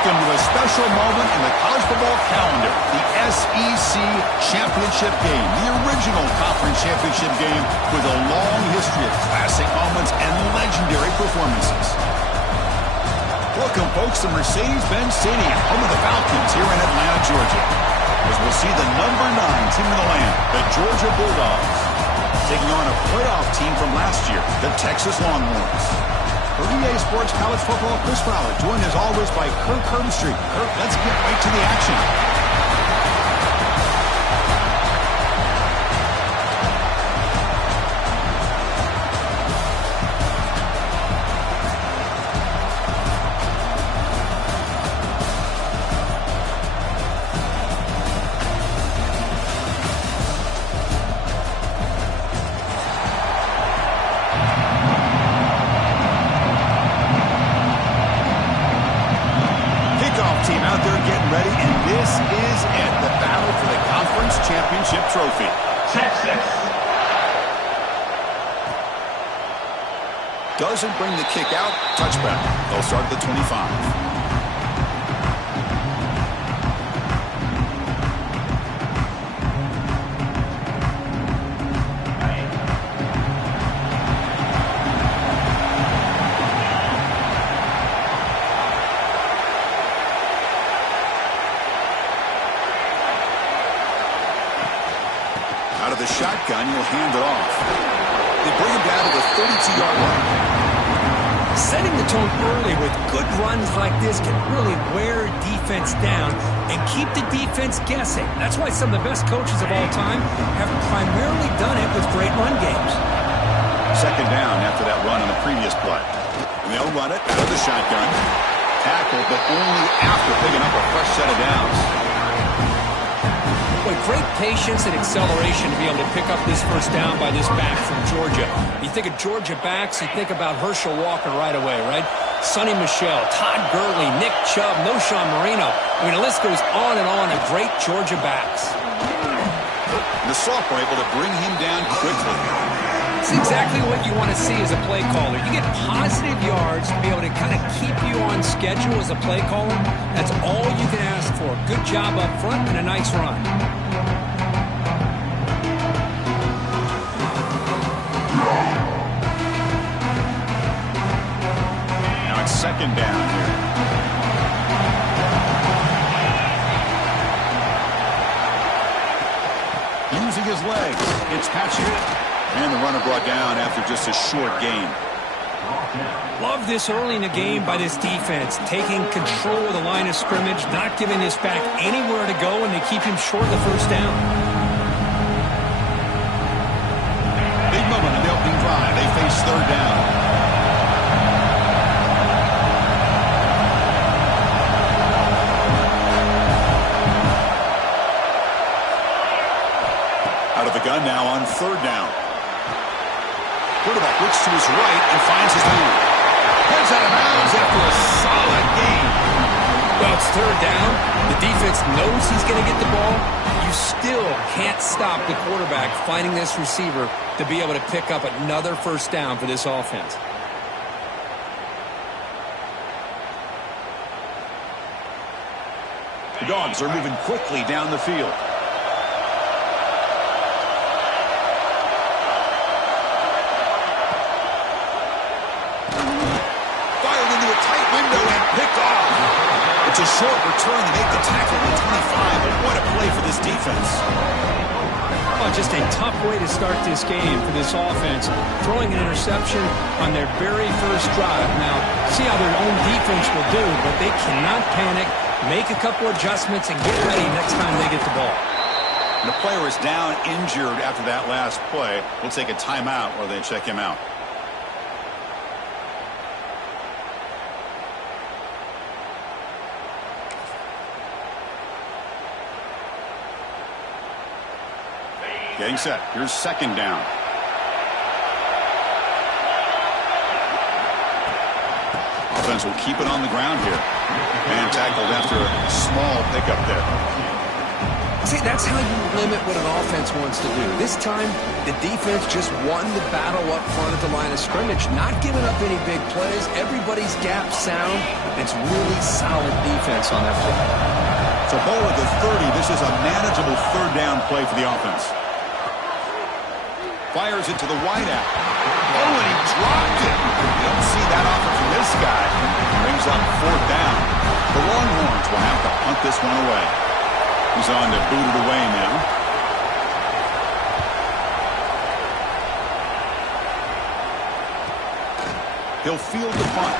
Welcome to a special moment in the college football calendar, the SEC Championship Game, the original conference championship game with a long history of classic moments and legendary performances. Welcome, folks, to Mercedes-Benz Stadium, home of the Falcons here in Atlanta, Georgia, as we'll see the number 9 team in the land, the Georgia Bulldogs, taking on a playoff team from last year, the Texas Longhorns. For EA Sports College Football, Chris Fowler, joined as always by Kirk Herbstreit. Kirk, let's get right to the action. Team out there getting ready, and this is it, the battle for the conference championship trophy. Texas. Doesn't bring the kick out, touchback. They'll start at the 25. Out of the shotgun, you'll hand it off. They bring him down to the 32-yard line. Setting the tone early with good runs like this can really wear defense down and keep the defense guessing. That's why some of the best coaches of all time have primarily done it with great run games. Second down after that run on the previous play. They'll run it out of the shotgun. Tackle, but only after picking up a fresh set of downs. Boy, great patience and acceleration to be able to pick up this first down by this back from Georgia. You think of Georgia backs, you think about Herschel Walker right away, right? Sonny Michel, Todd Gurley, Nick Chubb, Knowshon Moreno. I mean, the list goes on and on of great Georgia backs. The sophomore able to bring him down quickly. It's exactly what you want to see as a play caller. You get positive yards to be able to kind of keep you on schedule as a play caller. That's all you can ask for. Good job up front and a nice run. Now it's second down here. Using his legs, it's Patchett. And the runner brought down after just a short gain. Love this early in the game by this defense, taking control of the line of scrimmage, not giving this back anywhere to go, and they keep him short of the first down. Big moment in the opening drive. They face third down. Out of the gun now on third down. Quarterback looks to his right and finds his man. Heads out of bounds after a solid gain. Well, it's third down. The defense knows he's going to get the ball. You still can't stop the quarterback finding this receiver to be able to pick up another first down for this offense. The Dogs are moving quickly down the field. It's a short return to make the tackle at the 25, but what a play for this defense. Well, just a tough way to start this game for this offense, throwing an interception on their very first drive. Now, see how their own defense will do, but they cannot panic, make a couple adjustments, and get ready next time they get the ball. And the player is down injured after that last play. We'll take a timeout while they check him out. Getting set. Here's second down. Offense will keep it on the ground here. And tackled after a small pickup there. See, that's how you limit what an offense wants to do. This time, the defense just won the battle up front at the line of scrimmage, not giving up any big plays. Everybody's gap sound. It's really solid defense on that play. So ball at the 30. This is a manageable third down play for the offense. Fires it to the wideout. Oh, and he dropped it. You don't see that often from this guy. Brings up fourth down. The Longhorns will have to punt this one away. He's on to boot it away now. He'll field the punt.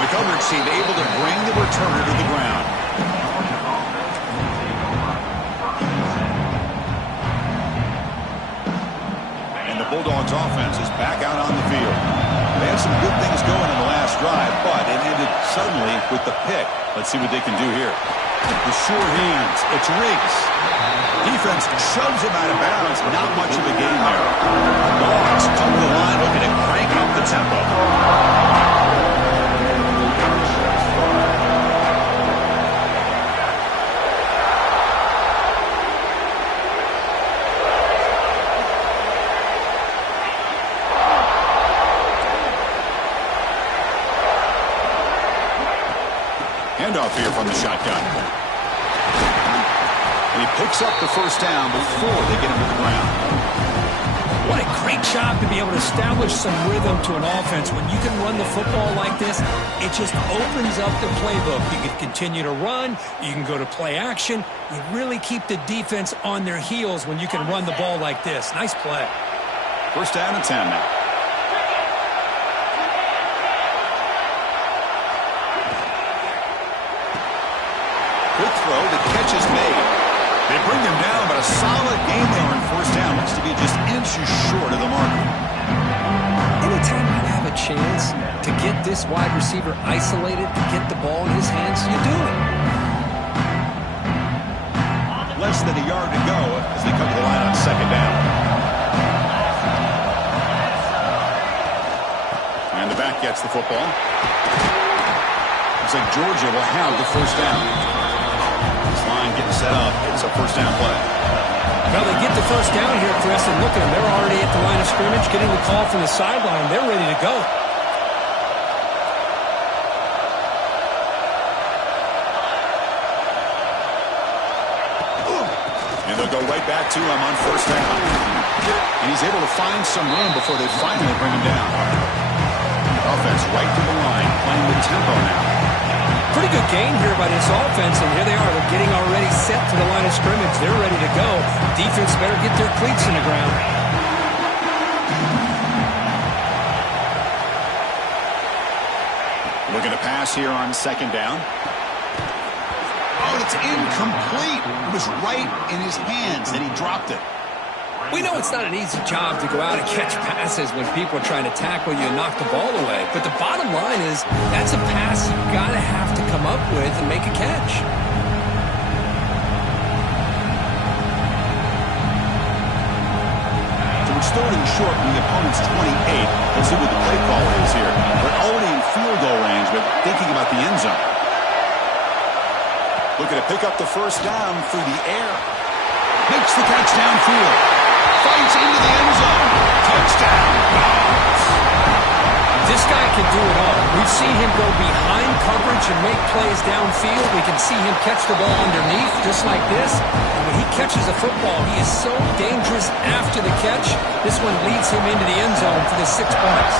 The coverage team able to bring the returner to the ground. And the Bulldogs offense is back out on the field. They had some good things going in the last drive, but it ended suddenly with the pick. Let's see what they can do here. The sure hands. It's Riggs. Defense shoves him out of bounds. Not much of a gain there. Dogs come to the line looking to crank up the tempo. Handoff here from the shotgun. And he picks up the first down before they get him to the ground. What a great job to be able to establish some rhythm to an offense. When you can run the football like this, it just opens up the playbook. You can continue to run. You can go to play action. You really keep the defense on their heels when you can run the ball like this. Nice play. First down and 10 now. Quick throw, the catch is made. They bring him down, but a solid game there on first down. Looks to be just inches short of the marker. Anytime you have a chance to get this wide receiver isolated, to get the ball in his hands, you do it. Less than a yard to go as they come to the line on second down. And the back gets the football. Looks like Georgia will have the first down. This line getting set up. It's a first down play. Well, they get the first down here, Chris, and look at them. They're already at the line of scrimmage, getting the call from the sideline. They're ready to go. And they'll go right back to him on first down. And he's able to find some room before they finally bring him down. Offense right to the line, playing with tempo now. Pretty good gain here by this offense, and here they are. They're getting already set to the line of scrimmage. They're ready to go. Defense better get their cleats in the ground. Looking to pass here on second down. Oh, it's incomplete. It was right in his hands, and he dropped it. We know it's not an easy job to go out and catch passes when people are trying to tackle you and knock the ball away. But the bottom line is that's a pass you've got to have to come up with and make a catch. So it's third and short from the opponent's 28. Let's see what the play call is here. They're already in field goal range, but thinking about the end zone. Looking to pick up the first down through the air. Makes the catch downfield. Fights into the end zone. Touchdown, Dogs. This guy can do it all. We've seen him go behind coverage and make plays downfield. We can see him catch the ball underneath, just like this. And when he catches a football, he is so dangerous after the catch. This one leads him into the end zone for the 6 points.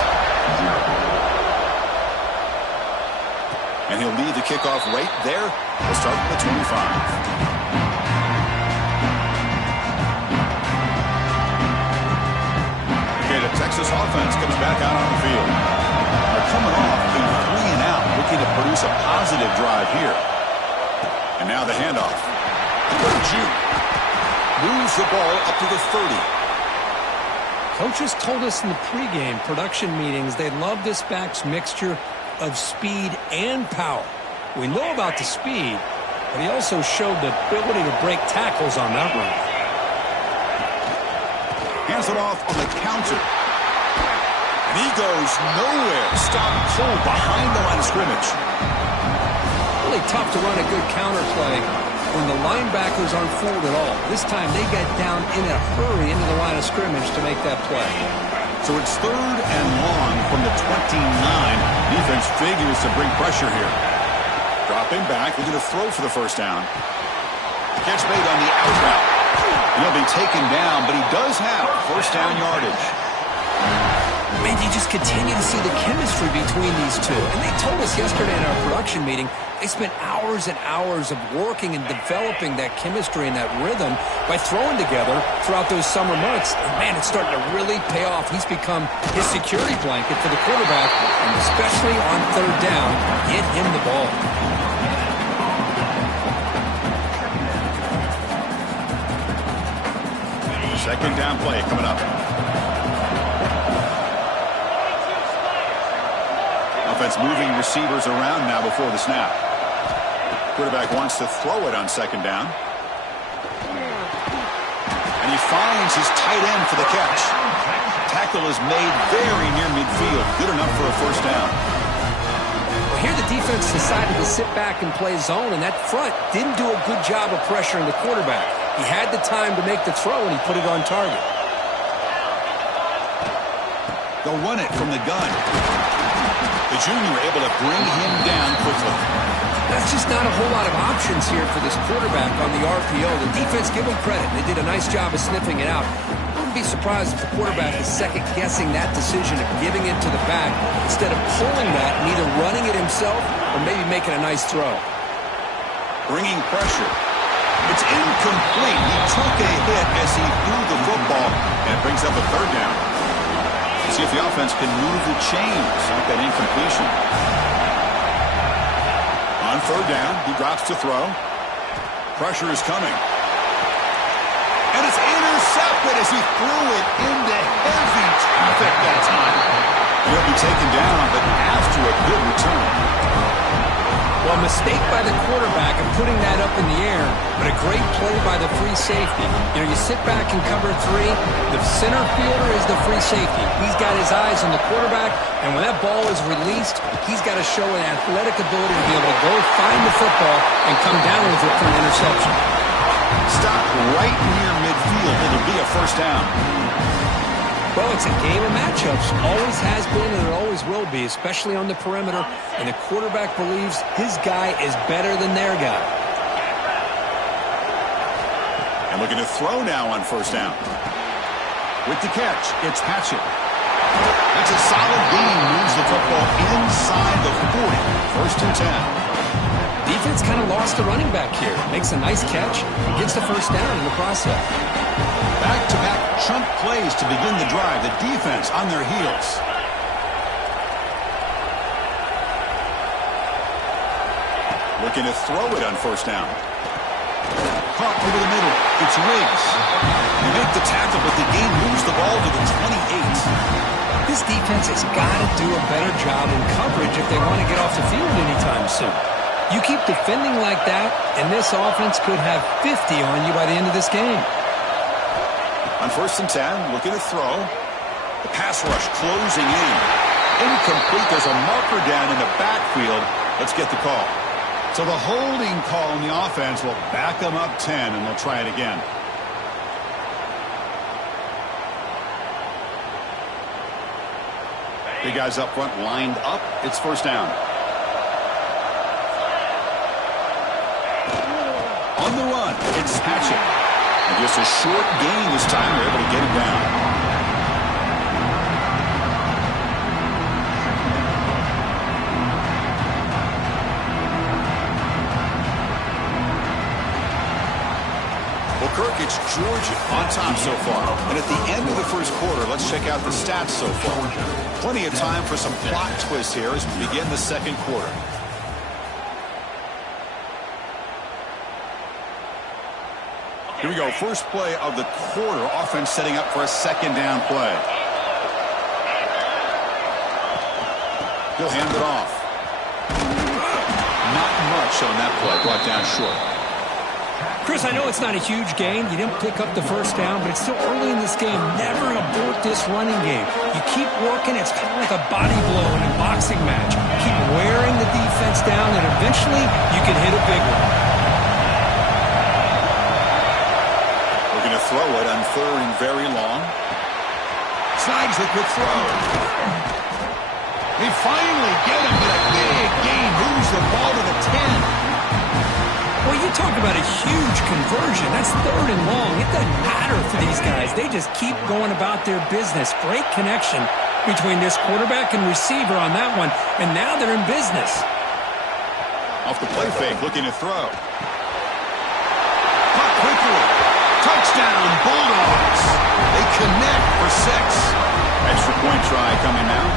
And he'll lead the kickoff right there. We'll start with the 25. The Texas offense comes back out on the field. They're coming off a 3 and out, looking to produce a positive drive here. And now the handoff. Purdue moves the ball up to the 30. Coaches told us in the pregame production meetings they love this back's mixture of speed and power. We know about the speed, but he also showed the ability to break tackles on that run. Hands it off on the counter. And he goes nowhere. Stop pulled behind the line of scrimmage. Really tough to run a good counter play when the linebackers aren't fooled at all. This time they got down in a hurry into the line of scrimmage to make that play. So it's 3rd and long from the 29. Defense figures to bring pressure here. Dropping back, they're going to throw for the first down. Catch made on the out route. He'll be taken down, but he does have first down yardage. Man, you just continue to see the chemistry between these two. And they told us yesterday in our production meeting, they spent hours and hours of working and developing that chemistry and that rhythm by throwing together throughout those summer months. And man, it's starting to really pay off. He's become his security blanket for the quarterback, and especially on 3rd down, get him the ball. Second down play coming up. Offense moving receivers around now before the snap. Quarterback wants to throw it on 2nd down. And he finds his tight end for the catch. Tackle is made very near midfield. Good enough for a first down. Well, here the defense decided to sit back and play zone, and that front didn't do a good job of pressuring the quarterback. He had the time to make the throw, and he put it on target. They'll run it from the gun. The junior able to bring him down quickly. That's just not a whole lot of options here for this quarterback on the RPO. The defense, give them credit. They did a nice job of sniffing it out. Wouldn't be surprised if the quarterback is second-guessing that decision of giving it to the back instead of pulling that and either running it himself or maybe making a nice throw. Bringing pressure. It's incomplete. He took a hit as he threw the football, and it brings up a 3rd down. See if the offense can move the chains off that incompletion. On 3rd down, he drops to throw. Pressure is coming. And it's intercepted as he threw it into heavy traffic that time. He'll be taken down, but after a good return. Well, a mistake by the quarterback of putting that up in the air, but a great play by the free safety. You know, you sit back and cover 3. The center fielder is the free safety. He's got his eyes on the quarterback, and when that ball is released, he's got to show an athletic ability to be able to go find the football and come down with it for an interception. Stop right near midfield. It'll be a first down. Well, it's a game of matchups. Always has been and it always will be, especially on the perimeter. And the quarterback believes his guy is better than their guy. And looking to throw now on first down. With the catch, it's Hatchett. That's a solid gain. Moves the football inside the 40. 1st and 10. Defense kind of lost the running back here. Makes a nice catch and gets the first down in the process. Back-to-back chunk plays to begin the drive. The defense on their heels. Looking to throw it on first down. Caught over the middle. It's Riggs. They make the tackle, but the game moves the ball to the 28. This defense has got to do a better job in coverage if they want to get off the field anytime soon. You keep defending like that, and this offense could have 50 on you by the end of this game. On 1st and 10, looking to throw. The pass rush closing in. Incomplete. There's a marker down in the backfield. Let's get the call. So the holding call on the offense will back them up 10, and they'll try it again. Big guys up front lined up. It's first down. On the run, it's Hatchett. And just a short gain this time. They're able to get him down. Well, Kirk, it's Georgia on top so far. And at the end of the first quarter, let's check out the stats so far. Plenty of time for some plot twists here as we begin the second quarter. Here we go. First play of the quarter. Offense setting up for a second down play. He'll hand it off. Not much on that play. Brought down short. Chris, I know it's not a huge gain. You didn't pick up the first down, but it's still early in this game. Never abort this running game. You keep working. It's kind of like a body blow in a boxing match. Keep wearing the defense down, and eventually you can hit a big one. throw it on 3rd and very long. Snags the quick throw. They finally get him, but a big gain moves the ball to the 10. Well, you talk about a huge conversion. That's 3rd and long. It doesn't matter for these guys. They just keep going about their business. Great connection between this quarterback and receiver on that one, and now they're in business. Off the play fake, looking to throw. Caught quickly. Touchdown, Bulldogs. They connect for 6. Extra point try coming now.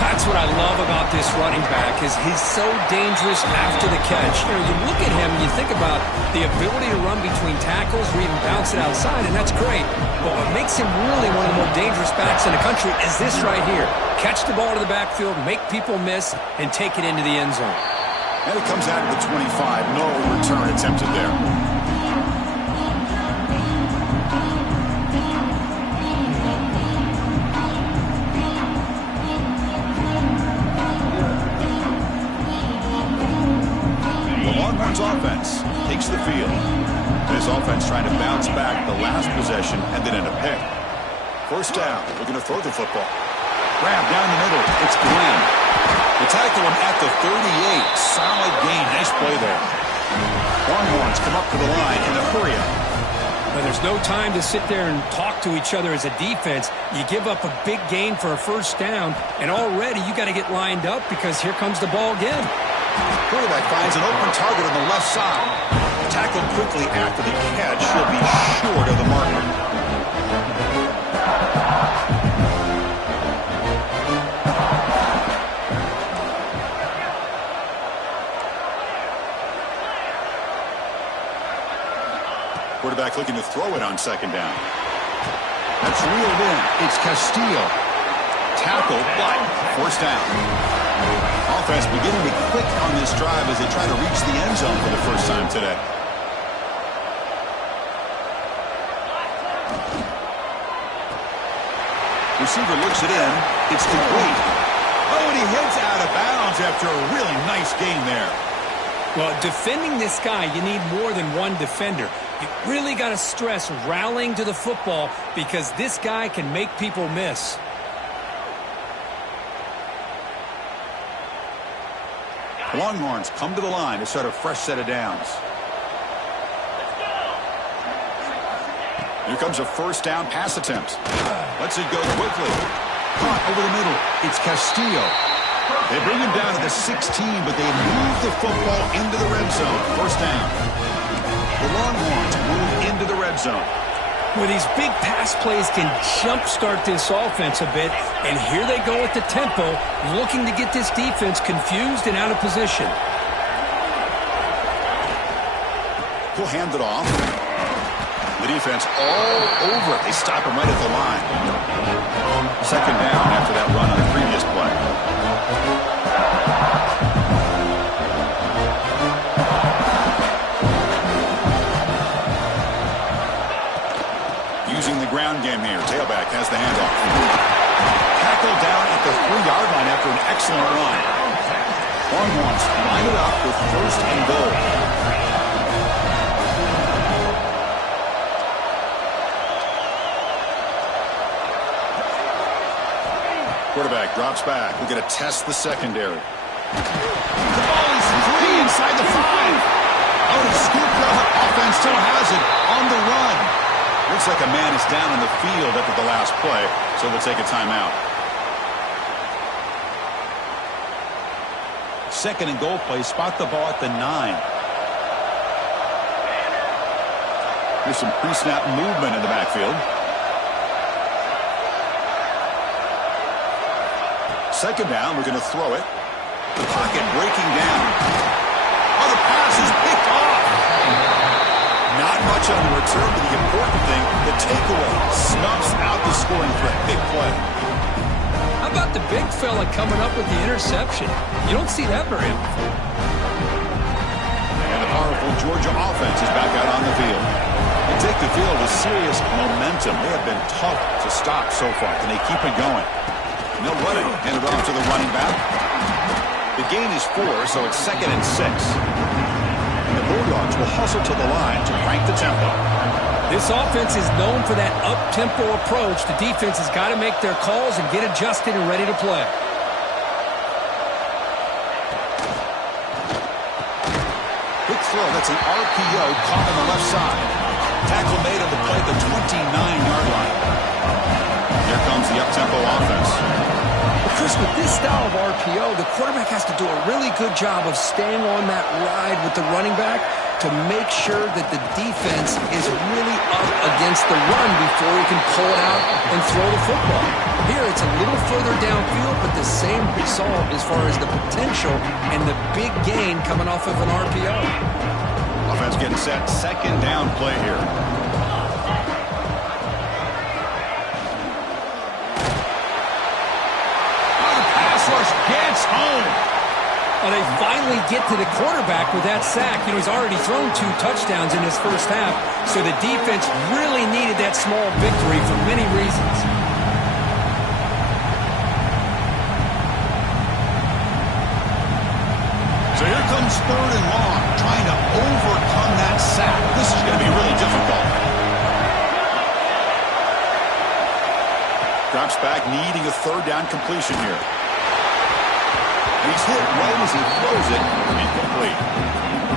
That's what I love about this running back is he's so dangerous after the catch. You know, you look at him, you think about the ability to run between tackles or even bounce it outside, and that's great. But what makes him really one of the more dangerous backs in the country is this right here. Catch the ball to the backfield, make people miss, and take it into the end zone. And it comes out of the 25. No return attempted there. Offense takes the field. This offense trying to bounce back the last possession and then in a pick. 1st down. We're going to throw the football. Grab down the middle. It's Glenn. They tackle him at the 38. Solid gain. Nice play there. Longhorns come up to the line in a hurry up. Well, there's no time to sit there and talk to each other as a defense. You give up a big gain for a 1st down, and already you got to get lined up because here comes the ball again. Quarterback finds an open target on the left side. Tackled quickly after the catch. He'll be short of the marker. Quarterback looking to throw it on 2nd down. That's reeled in. It's Castillo. Tackled, but 1st down. Offense beginning to click on this drive as they try to reach the end zone for the 1st time today. Receiver looks it in. It's complete. Oh, and he heads out of bounds after a really nice gain there. Well, defending this guy, you need more than one defender. You really got to stress rallying to the football because this guy can make people miss. Longhorns come to the line to start a fresh set of downs. Here comes a 1st down pass attempt. Lets it go quickly. Caught over the middle. It's Castillo. They bring him down to the 16, but they move the football into the red zone. 1st down. The Longhorns move into the red zone. Well, these big pass plays can jumpstart this offense a bit, and here they go at the tempo, looking to get this defense confused and out of position. He'll hand it off. The defense all over it. They stop him right at the line. 2nd down after that run on the previous play. Using the ground game here. Tailback has the handoff. Tackled down at the 3-yard line after an excellent run. Longhorns line it up with 1st and goal. Quarterback drops back. We're going to test the secondary. The ball is free inside the 5. Oh, the scoop offense still has it on the run. Looks like a man is down in the field after the last play, so we'll take a timeout. 2nd and goal play. Spot the ball at the 9. There's some pre-snap movement in the backfield. 2nd down, we're going to throw it. The pocket breaking down. Oh, the pass is picked off. Not much on the return, but the important thing, the takeaway, snuffs out the scoring threat. Big play. How about the big fella coming up with the interception? You don't see that very often. And the powerful Georgia offense is back out on the field. They take the field with serious momentum. They have been tough to stop so far. Can they keep it going? No running. Hand it off to the running back. The gain is 4, so it's 2nd and 6. And the Bulldogs will hustle to the line to crank the tempo. This offense is known for that up-tempo approach. The defense has got to make their calls and get adjusted and ready to play. Quick throw. That's an RPO caught on the left side. Tackle made on the play at the 29-yard line. Here comes the up-tempo offense. Well, Chris, with this style of RPO, the quarterback has to do a really good job of staying on that ride with the running back to make sure that the defense is really up against the run before he can pull it out and throw the football. Here, it's a little further downfield, but the same result as far as the potential and the big gain coming off of an RPO. Offense getting set. Second down play here. The pass rush gets home. Well, they finally get to the quarterback with that sack. You know, he's already thrown 2 touchdowns in his first half, so the defense really needed that small victory for many reasons. So here comes 3rd and long, trying to overcome that sack. This is going to be really difficult. Drops back, needing a 3rd down completion here. He's hit right as he throws it, incomplete.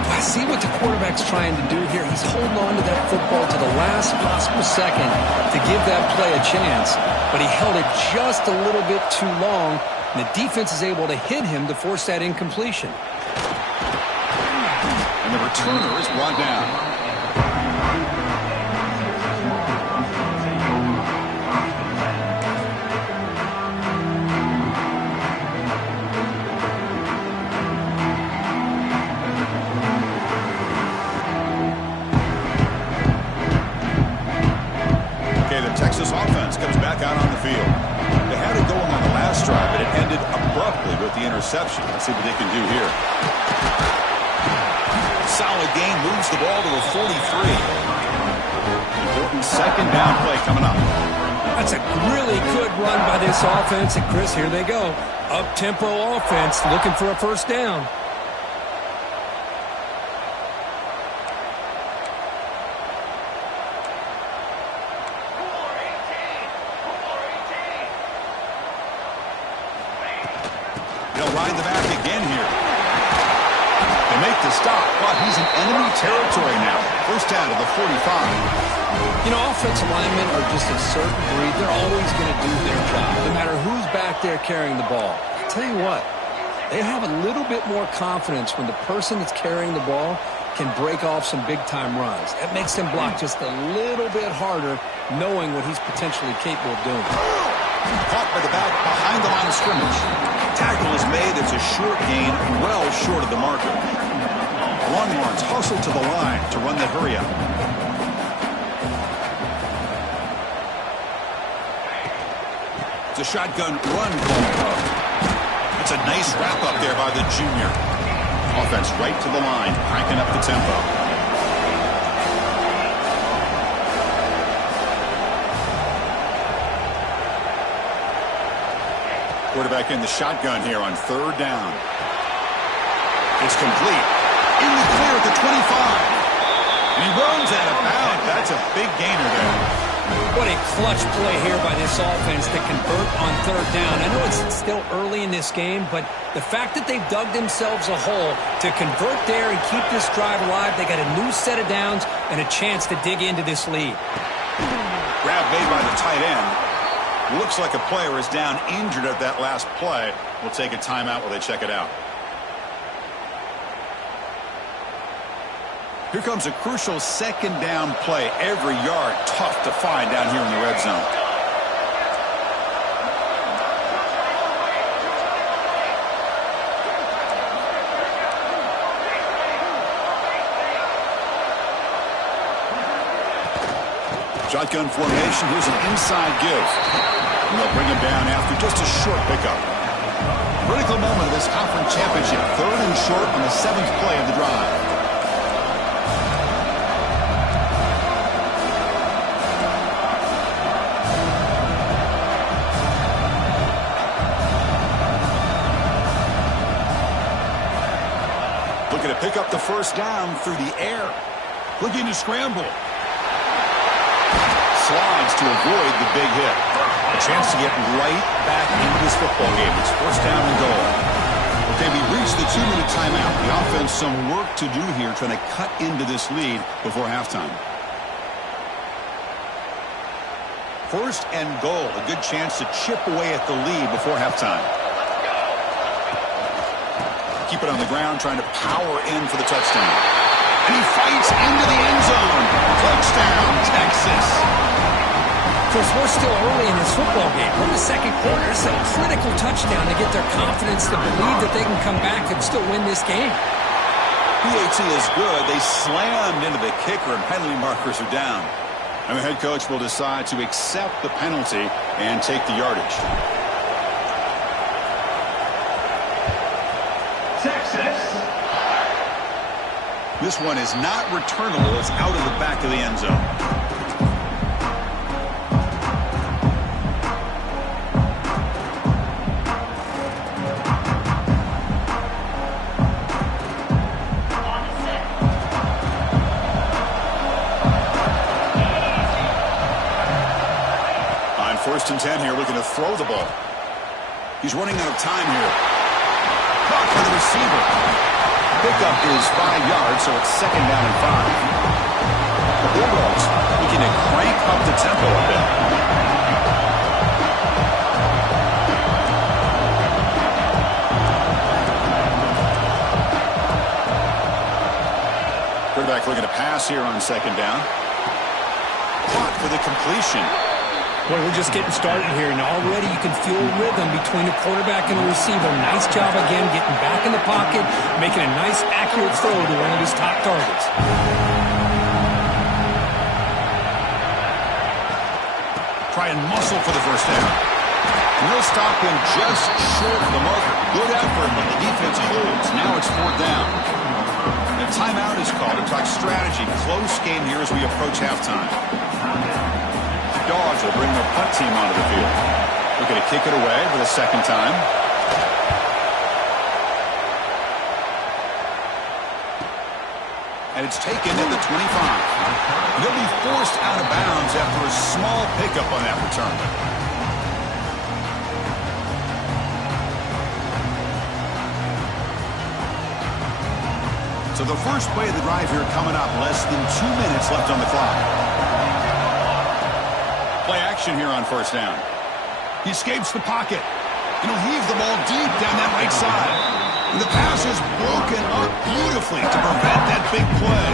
I see what the quarterback's trying to do here. He's holding on to that football to the last possible second to give that play a chance, but he held it just a little bit too long, and the defense is able to hit him to force that incompletion. And the returner is brought down. Texas offense comes back out on the field. They had it going on the last drive, but it ended abruptly with the interception. Let's see what they can do here. Solid gain, moves the ball to a 43. Important second down play coming up. That's a really good run by this offense. And, Chris, here they go. Up-tempo offense looking for a first down. Ride the back again here. They make the stop, but he's in enemy territory now. First down to the 45. You know, offensive linemen are just a certain breed. They're always going to do their job, no matter who's back there carrying the ball. I'll tell you what, they have a little bit more confidence when the person that's carrying the ball can break off some big-time runs. That makes them block just a little bit harder, knowing what he's potentially capable of doing. Caught by the back behind the line of scrimmage. Tackle is made. It's a short gain, well short of the marker. Longhorns hustle to the line to run the hurry up. It's a shotgun run call. It's a nice wrap up there by the junior. Offense right to the line, cranking up the tempo. Quarterback in the shotgun here on 3rd down. It's complete. In the clear at the 25. And he runs out of bounds. That's a big gainer there. What a clutch play here by this offense to convert on 3rd down. I know it's still early in this game, but the fact that they've dug themselves a hole to convert there and keep this drive alive, they got a new set of downs and a chance to dig into this lead. Grab made by the tight end. Looks like a player is down injured at that last play. We'll take a timeout while they check it out. Here comes a crucial second down play. Every yard tough to find down here in the red zone. Shotgun formation. Here's an inside give. And they'll bring him down after just a short pickup. Critical moment of this conference championship. 3rd and short on the 7th play of the drive. Looking to pick up the first down through the air. Looking to scramble. slides to avoid the big hit. A chance to get right back into this football game. It's first down and goal. Okay, we reached the 2-minute timeout. The offense some work to do here trying to cut into this lead before halftime. First and goal. A good chance to chip away at the lead before halftime. Keep it on the ground, trying to power in for the touchdown. And he fights into the end zone. Touchdown, Texas. Chris, we're still early in this football game. We're in the second quarter. It's a critical touchdown to get their confidence to believe that they can come back and still win this game. PAT is good. They slammed into the kicker, and penalty markers are down. And the head coach will decide to accept the penalty and take the yardage. Texas. This one is not returnable. It's out of the back of the end zone. On first and 10 here, looking to throw the ball. He's running out of time here. Caught by the receiver. Pickup is 5 yards, so it's second down and 5. The Bulldogs looking to crank up the tempo a bit. Quarterback looking to pass here on second down. Caught for the completion. Well, we're just getting started here, and already you can feel rhythm between the quarterback and the receiver. Nice job again getting back in the pocket, making a nice, accurate throw to one of his top targets. Try and muscle for the first down. And they'll stop him just short of the marker. Good effort, but the defense holds. Now it's fourth down. And a timeout is called to talk strategy. Close game here as we approach halftime. Dogs will bring their punt team onto the field. Looking to kick it away for the second time. And it's taken at the 25. They'll be forced out of bounds after a small pickup on that return. So the first play of the drive here coming up. Less than 2 minutes left on the clock. Play action here on first down. He escapes the pocket. And he'll heave the ball deep down that right side. And the pass is broken up beautifully to prevent that big play.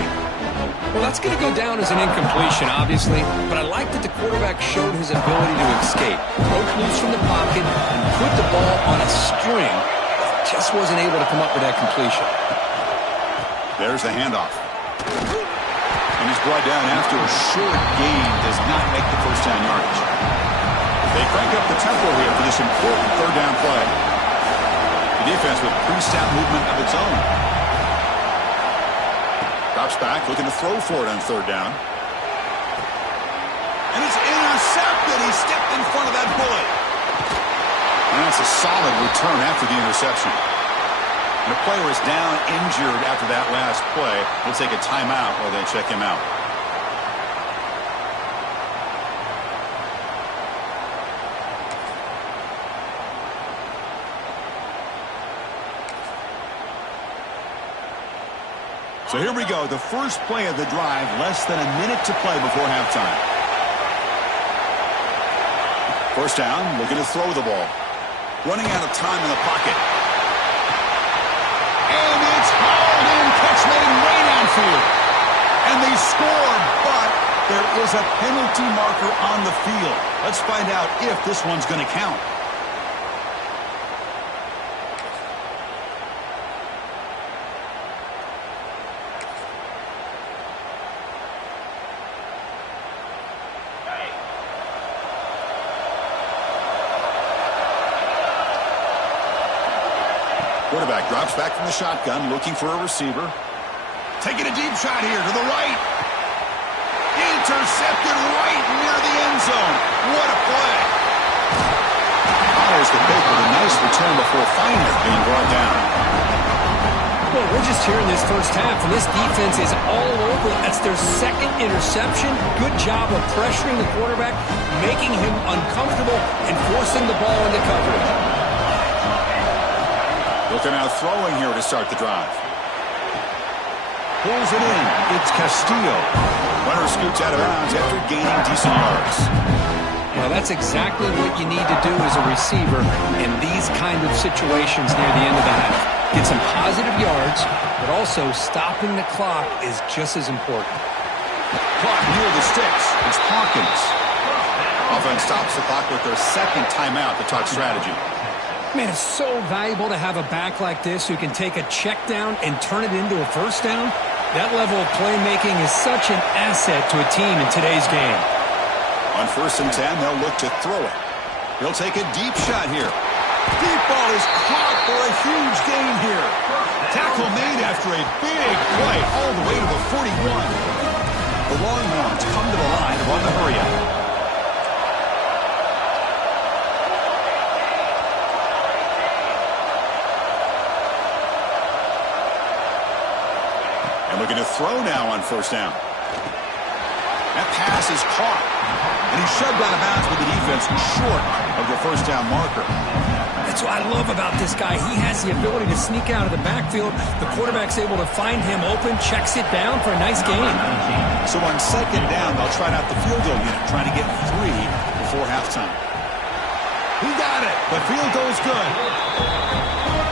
Well, that's going to go down as an incompletion, obviously, but I like that the quarterback showed his ability to escape. Broke loose from the pocket and put the ball on a string. Just wasn't able to come up with that completion. There's the handoff. And he's brought down after a short gain. Does not make the first down yardage. They crank up the tempo here for this important third down play. The defense with pre-snap movement of its own. Drops back, looking to throw for it on third down. And it's intercepted. He stepped in front of that bullet. And that's a solid return after the interception. And the player is down injured after that last play. We'll take a timeout while they check him out. So here we go, the first play of the drive, less than a minute to play before halftime. First down, looking to throw the ball. Running out of time in the pocket. And it's hauled in, catch made way downfield. And they scored, but there is a penalty marker on the field. Let's find out if this one's going to count. Quarterback drops back from the shotgun, looking for a receiver. Taking a deep shot here to the right. Intercepted right near the end zone. What a play. Follows the pick with a nice return before finally being brought down. Well, we're just here in this first half, and this defense is all over. That's their second interception. Good job of pressuring the quarterback, making him uncomfortable, and forcing the ball into coverage. Looking out throwing here to start the drive. Pulls it in. It's Castillo. Runner scoots out of bounds after gaining decent yards. Well, that's exactly what you need to do as a receiver in these kind of situations near the end of the half. Get some positive yards, but also stopping the clock is just as important. Clock near the sticks. It's Hawkins. Offense stops the clock with their second timeout to talk strategy. Man, it's so valuable to have a back like this who can take a check down and turn it into a first down. That level of playmaking is such an asset to a team in today's game. On 1st and 10, they'll look to throw it. He'll take a deep shot here. Deep ball is caught for a huge gain here. Tackle made after a big play all the way to the 41. The Longhorns come to the line to run the hurry-up. And looking to throw now on 1st down. That pass is caught. And he's shoved out of bounds with the defense short of the 1st down marker. That's what I love about this guy. He has the ability to sneak out of the backfield. The quarterback's able to find him open, checks it down for a nice gain. So on 2nd down, they'll try out the field goal unit, trying to get 3 before halftime. He got it. The field goal's good.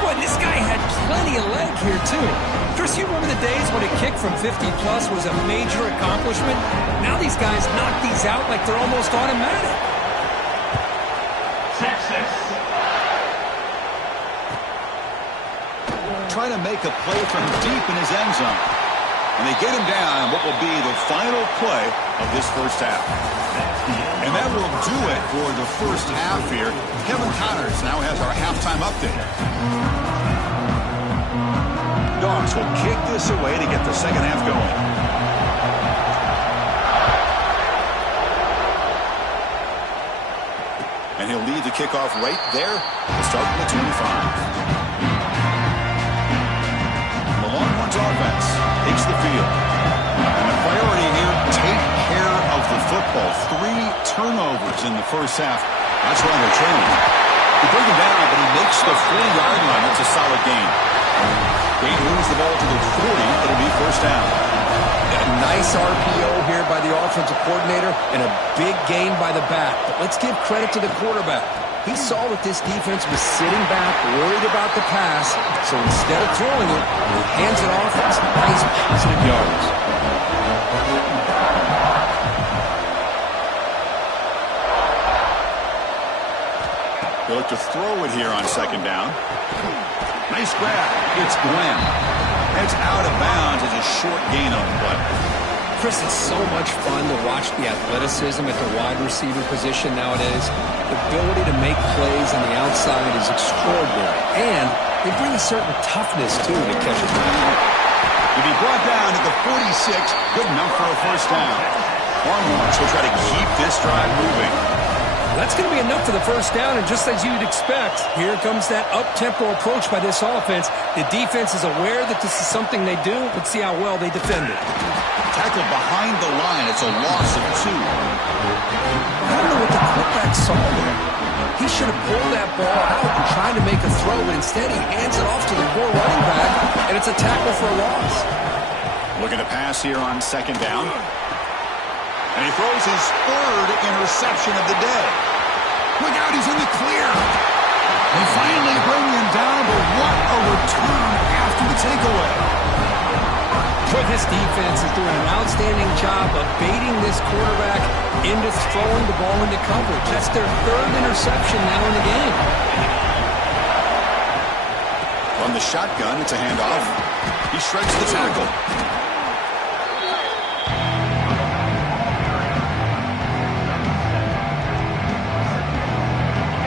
Boy, this guy had plenty of leg here, too. Chris, you remember the days when a kick from 50-plus was a major accomplishment? Now these guys knock these out like they're almost automatic. Texas. Trying to make a play from deep in his end zone. And they get him down what will be the final play of this first half. And that will do it for the first half here. Kevin Connors now has our halftime update. Dogs will kick this away to get the second half going. And he'll lead the kickoff right there to start from the 25. The Longhorns offense takes the field. And the priority here, take care of the football. 3 turnovers in the first half. That's why they're trailing. They bring him down, but he makes the 40-yard line. That's a solid gain. They moves the ball to the 40. It'll be 1st down. A nice RPO here by the offensive coordinator and a big gain by the back. But let's give credit to the quarterback. He saw that this defense was sitting back, worried about the pass, so instead of throwing it, he hands it off for some nice positive yards. They look to throw it here on 2nd down. Nice grab. It's Glenn. Heads out of bounds as a short gain on the play. Chris, it's so much fun to watch the athleticism at the wide receiver position nowadays. The ability to make plays on the outside is extraordinary. And they bring a certain toughness, too, to catch it. To be brought down at the 46, good enough for a 1st down. Longhorns will try to keep this drive moving. That's going to be enough for the 1st down, and just as you'd expect, here comes that up-tempo approach by this offense. The defense is aware that this is something they do. Let's see how well they defend it. Tackle behind the line. It's a loss of 2. I don't know what the quarterback saw there. He should have pulled that ball out and tried to make a throw, but instead he hands it off to the poor running back, and it's a tackle for a loss. Looking to pass here on 2nd down. And he throws his 3rd interception of the day. Look out, he's in the clear. They finally bring him down, but what a return after the takeaway. But this defense is doing an outstanding job of baiting this quarterback into throwing the ball into coverage. That's their 3rd interception now in the game. From the shotgun, it's a handoff. He shreds the tackle.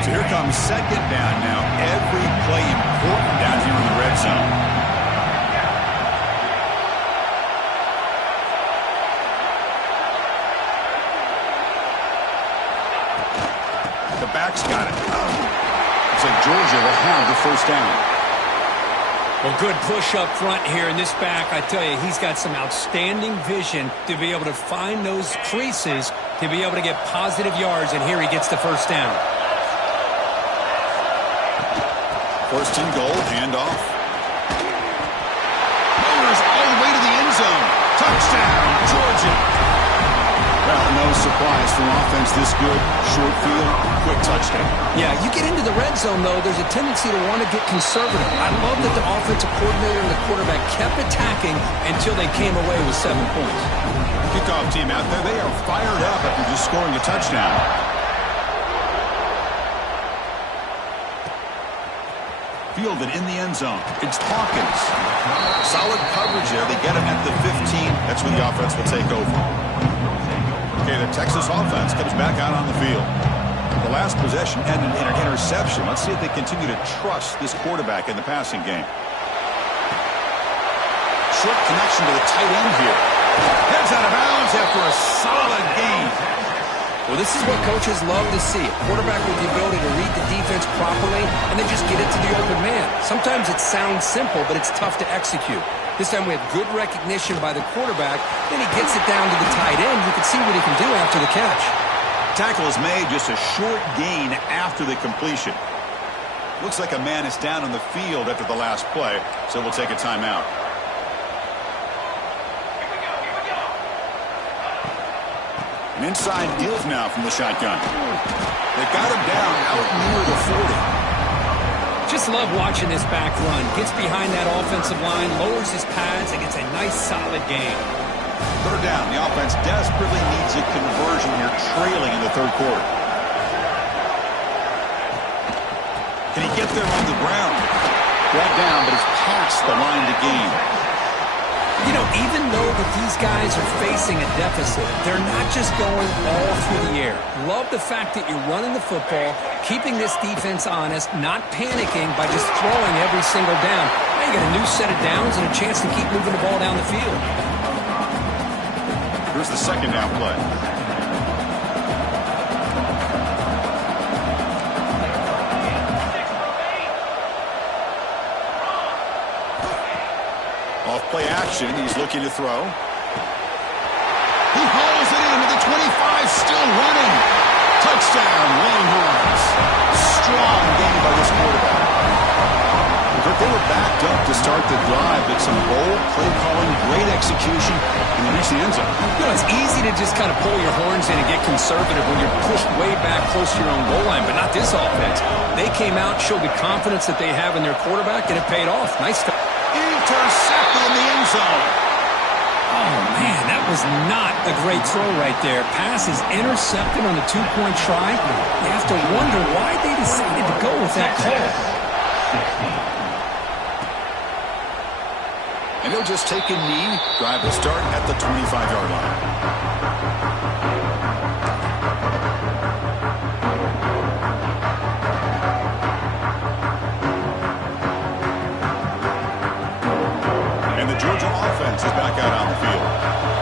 So here comes 2nd down now. Every play important down here in the red zone. The back's got it. Looks like Georgia will have the 1st down. Well, good push up front here in this back. I tell you, he's got some outstanding vision to be able to find those creases to be able to get positive yards, and here he gets the first down. First and goal, handoff. Motors all the way to the end zone. Touchdown, Georgia. Well, no surprise for an offense this good. Short field, quick touchdown. Yeah, you get into the red zone, though, there's a tendency to want to get conservative. I love that the offensive coordinator and the quarterback kept attacking until they came away with 7 points. Kickoff team out there, they are fired up after just scoring a touchdown. Fielded in the end zone. It's Hawkins. Solid coverage there. They get him at the 15. That's when the offense will take over. Okay, the Texas offense comes back out on the field. The last possession ended in an interception. Let's see if they continue to trust this quarterback in the passing game. Short connection to the tight end here. Heads out of bounds after a solid gain. Well, this is what coaches love to see. A quarterback with the ability to read the defense properly and then just get it to the open man. Sometimes it sounds simple, but it's tough to execute. This time we have good recognition by the quarterback. Then he gets it down to the tight end. You can see what he can do after the catch. Tackle is made, just a short gain after the completion. Looks like a man is down on the field after the last play, so we'll take a timeout. An inside deals now from the shotgun. They got him down out near the 40. Just love watching this back run. Gets behind that offensive line, lowers his pads, and gets a nice solid gain. Third down. The offense desperately needs a conversion here, trailing in the third quarter. Can he get there on the ground? Brought down, but he's past the line to gain. You know, even though that these guys are facing a deficit, they're not just going all through the air. Love the fact that you're running the football, keeping this defense honest, not panicking by just throwing every single down. Now you got a new set of downs and a chance to keep moving the ball down the field. Here's the second down play. Off-play action. He's looking to throw. He hauls it in at the 25, still running. Touchdown, Longhorns. Strong game by this quarterback. They were backed up to start the drive, but some bold play calling, great execution, and they reached the end zone. You know, it's easy to just kind of pull your horns in and get conservative when you're pushed way back close to your own goal line, but not this offense. They came out, showed the confidence that they have in their quarterback, and it paid off. Nice stuff. Intercepted in the end zone. Oh, man, that was not a great throw right there. Pass is intercepted on the two-point try. You have to wonder why they decided to go with that call. And he'll just take a knee. Drive will start at the 25-yard line. And the Georgia offense is back out on the field.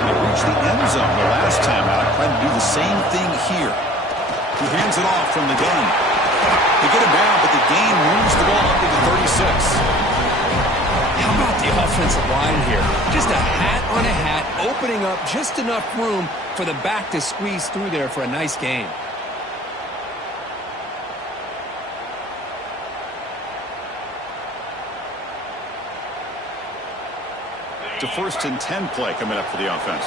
They reached the end zone the last time out, trying to do the same thing here. He hands it off from the gun. They get him down, but the gain moves the ball up to the 36. How about the offensive line here? Just a hat on a hat, opening up just enough room for the back to squeeze through there for a nice gain. To 1st and 10 play coming up for the offense.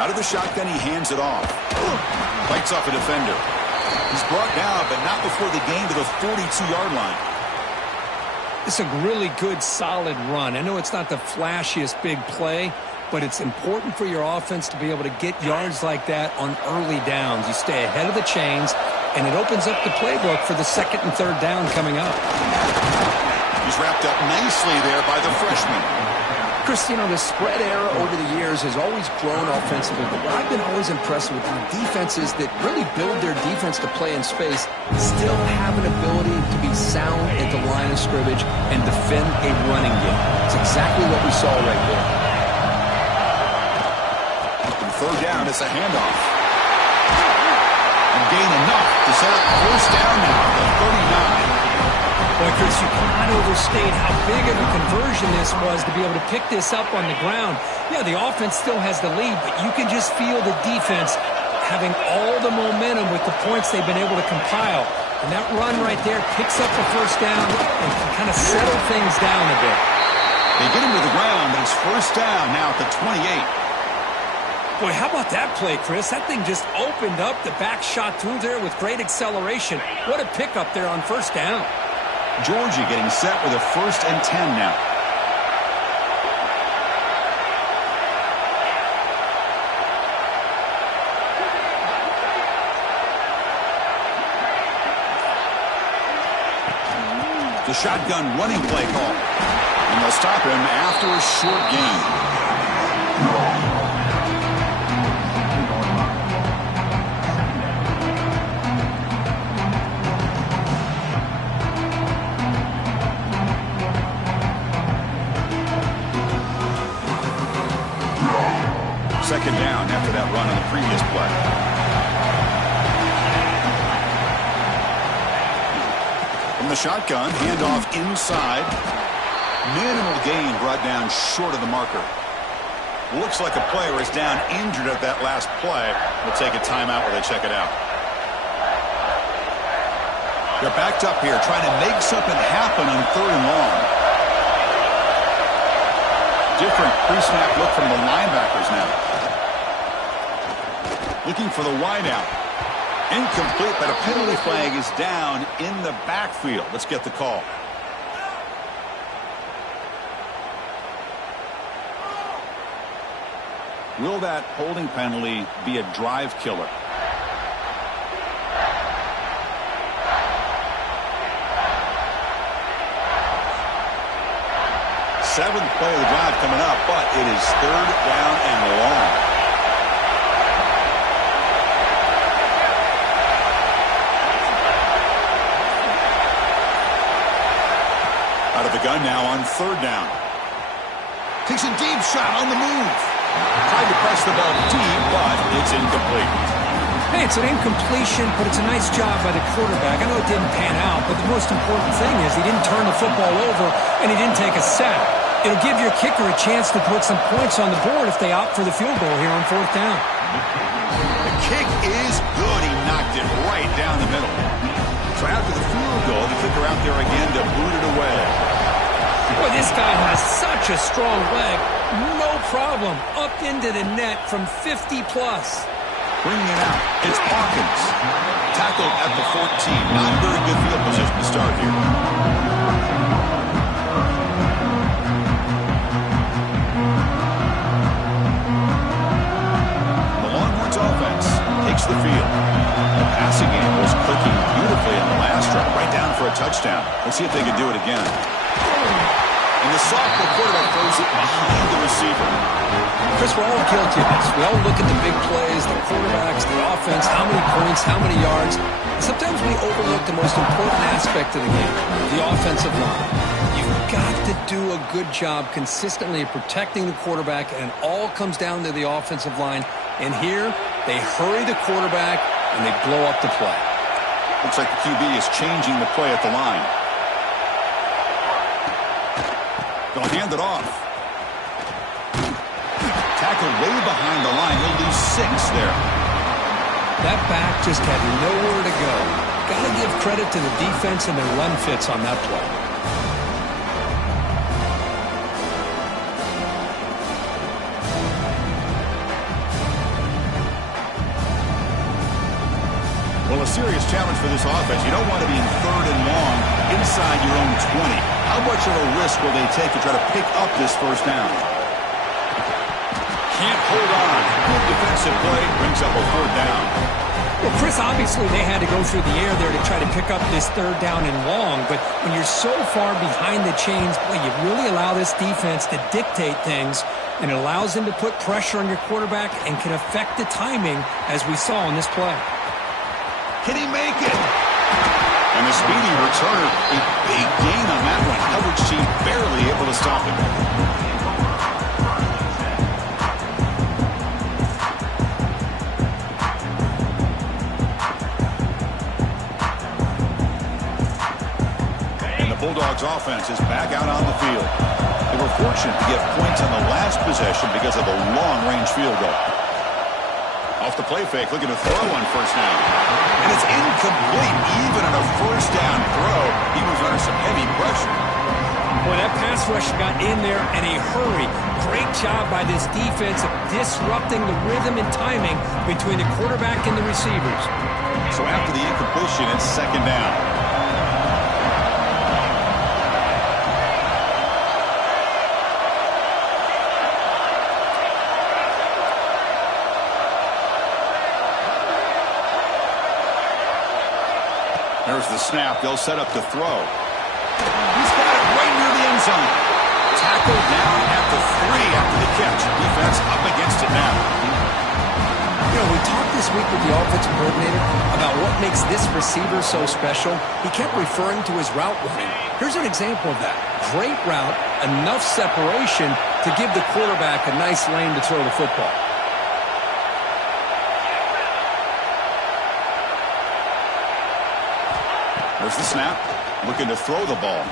Out of the shotgun, he hands it off. Bites off a defender. He's brought down, but not before the gain to the 42-yard line. It's a really good, solid run. I know it's not the flashiest big play, but it's important for your offense to be able to get yards like that on early downs. You stay ahead of the chains, and it opens up the playbook for the second and third down coming up. He's wrapped up nicely there by the freshman. Chris, you know, the spread era over the years has always grown offensively, but what I've been always impressed with are defenses that really build their defense to play in space, still have an ability to be sound at the line of scrimmage and defend a running game. It's exactly what we saw right there. And third down, it's a handoff. gain enough to set up first down now at the 39. Boy, Chris, you cannot overstate how big of a conversion this was to be able to pick this up on the ground. Yeah, the offense still has the lead, but you can just feel the defense having all the momentum with the points they've been able to compile. And that run right there picks up the first down and can kind of settle things down a bit. They get him to the ground, but it's first down now at the 28. Boy, how about that play, Chris? That thing just opened up. The back shot through there with great acceleration. What a pickup there on first down. Georgia getting set with a 1st and 10 now. The shotgun running play call. And they'll stop him after a short gain. Second down after that run on the previous play. From the shotgun, handoff inside. Minimal gain brought down short of the marker. Looks like a player is down injured at that last play. We'll take a timeout while they check it out. They're backed up here trying to make something happen on 3rd and long. Different pre-snap look from the linebackers now. Looking for the wideout. Incomplete, but a penalty flag is down in the backfield. Let's get the call. Will that holding penalty be a drive killer? Seventh play of the drive coming up, but it is 3rd down and long. Out of the gun now on 3rd down. Takes a deep shot on the move. Tried to press the ball deep, but it's incomplete. Hey, it's an incompletion, but it's a nice job by the quarterback. I know it didn't pan out, but the most important thing is he didn't turn the football over and he didn't take a sack. It'll give your kicker a chance to put some points on the board if they opt for the field goal here on 4th down. The kick is good. He knocked it right down the middle. So after the field goal, the kicker out there again to boot it away. Boy, this guy has such a strong leg. No problem. Up into the net from 50-plus. Bringing it out. It's Hawkins. Tackled at the 14. Not very good field position to start here. The Longhorns offense takes the field. The passing game was clicking beautifully in the last drive. Right down for a touchdown. Let's see if they can do it again. And the sophomore quarterback throws it behind the receiver. Chris, we're all guilty of this. We all look at the big plays, the quarterbacks, the offense, how many points, how many yards. Sometimes we overlook the most important aspect of the game, the offensive line. You've got to do a good job consistently of protecting the quarterback, and it all comes down to the offensive line. And here, they hurry the quarterback, and they blow up the play. Looks like the QB is changing the play at the line. They'll hand it off. Tackled way behind the line. He'll lose 6 there. That back just had nowhere to go. Got to give credit to the defense and their run fits on that play. Well, a serious challenge for this offense. You don't want to be in 3rd and long inside your own 20. How much of a risk will they take to try to pick up this first down? Can't hold on. Good defensive play brings up a 4th down. Well, Chris, obviously they had to go through the air there to try to pick up this 3rd down and long, but when you're so far behind the chains, boy, you really allow this defense to dictate things, and it allows them to put pressure on your quarterback and can affect the timing, as we saw in this play. Can he make it? And the speedy returner, a big gain on that one. Coverage team barely able to stop him. Bulldogs offense is back out on the field. They were fortunate to get points on the last possession because of a long-range field goal. Off the play fake, looking to throw on first down. And it's incomplete. Even on a first down throw, he was under some heavy pressure. Boy, that pass rush got in there in a hurry. Great job by this defense of disrupting the rhythm and timing between the quarterback and the receivers. So after the incompletion, it's second down. There's the snap. They'll set up the throw. He's got it right near the end zone. Tackled down at the 3 after the catch. Defense up against it now. You know, we talked this week with the offensive coordinator about what makes this receiver so special. He kept referring to his route running. Here's an example of that. Great route, enough separation to give the quarterback a nice lane to throw the football. There's the snap. Looking to throw the ball.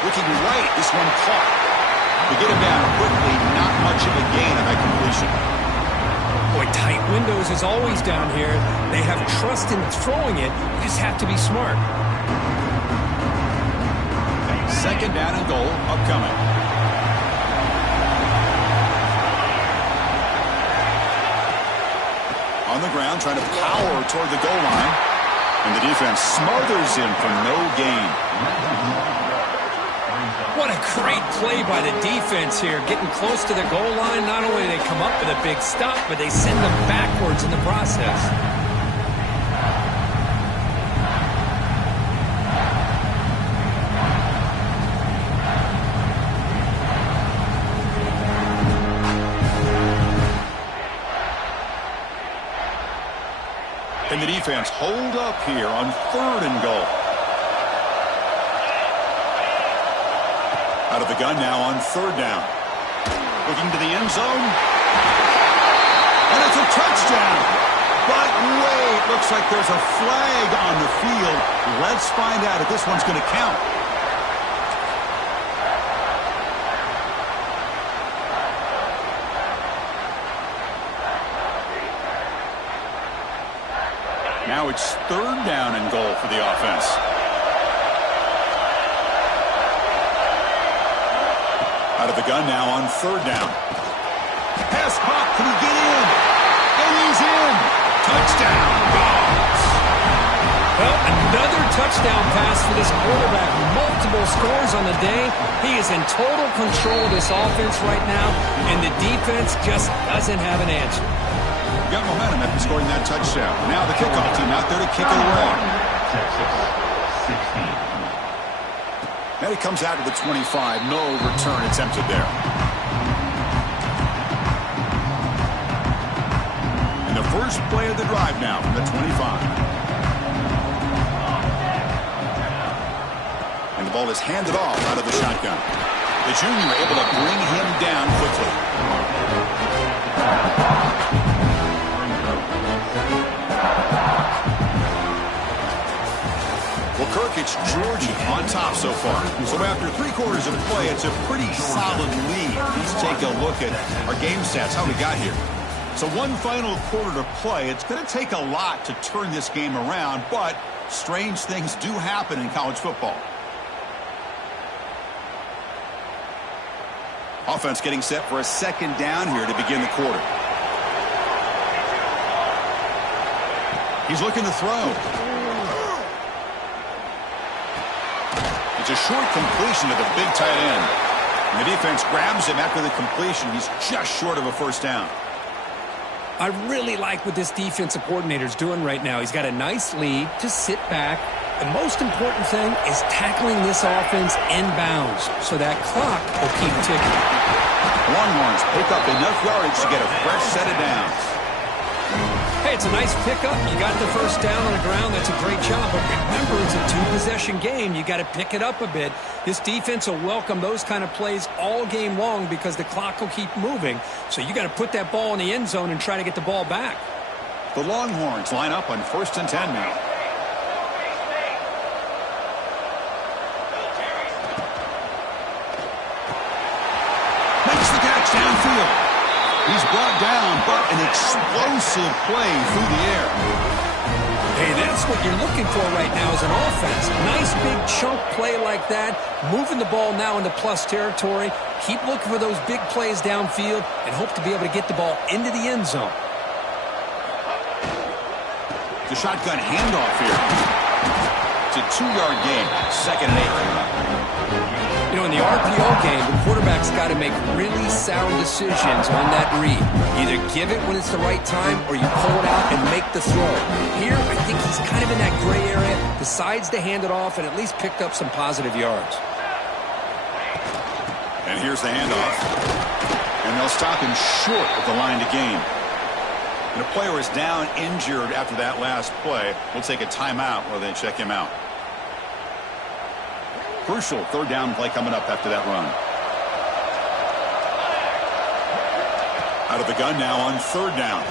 Looking right. This one caught. To get him down quickly, not much of a gain on that completion. Boy, tight windows is always down here. They have trust in throwing it. You just have to be smart. Second down and goal upcoming. On the ground, trying to power toward the goal line. And the defense smothers him for no gain. What a great play by the defense here. Getting close to the goal line, not only do they come up with a big stop, but they send them backwards in the process. And the defense hold up here on third and goal. Out of the gun now on third down. Looking to the end zone. And it's a touchdown. But wait, looks like there's a flag on the field. Let's find out if this one's going to count. Now it's third down and goal for the offense. Out of the gun now on third down. Pass caught. Can he get in? And he's in. Touchdown. Dogs. Well, another touchdown pass for this quarterback. Multiple scores on the day. He is in total control of this offense right now, and the defense just doesn't have an answer. Got momentum after scoring that touchdown. Now the kickoff team out there to kick it away. Now he comes out to the 25. No return attempted there. And the first play of the drive now from the 25. And the ball is handed off out of the shotgun. The junior able to bring him down quickly. Well, Kirk, it's Georgia on top so far. So after 3 quarters of play, it's a pretty solid lead. Let's take a look at our game stats, how we got here. So one final quarter to play. It's going to take a lot to turn this game around, but strange things do happen in college football. Offense getting set for a second down here to begin the quarter. He's looking to throw. It's a short completion to the big tight end. And the defense grabs him after the completion. He's just short of a first down. I really like what this defensive coordinator's doing right now. He's got a nice lead. Just sit back. The most important thing is tackling this offense inbounds so that clock will keep ticking. Longhorns pick up enough yardage to get a fresh set of downs. Hey, it's a nice pickup. You got the first down on the ground. That's a great job. But remember, it's a 2-possession game. You got to pick it up a bit. This defense will welcome those kind of plays all game long because the clock will keep moving. So you got to put that ball in the end zone and try to get the ball back. The Longhorns line up on 1st and 10 now. looks downfield. He's brought down, but an explosive play through the air. Hey, that's what you're looking for right now as an offense. Nice big chunk play like that. Moving the ball now into plus territory. Keep looking for those big plays downfield and hope to be able to get the ball into the end zone. The shotgun handoff here. It's a 2-yard gain. 2nd and 8. You know, in the RPO game, the quarterback's got to make really sound decisions on that read. Either give it when it's the right time or you pull it out and make the throw. Here, I think he's kind of in that gray area, decides to hand it off and at least picked up some positive yards. And here's the handoff. And they'll stop him short of the line to gain. And the player is down injured after that last play. We'll take a timeout while they check him out. Crucial 3rd down play coming up after that run. Out of the gun now on 3rd down.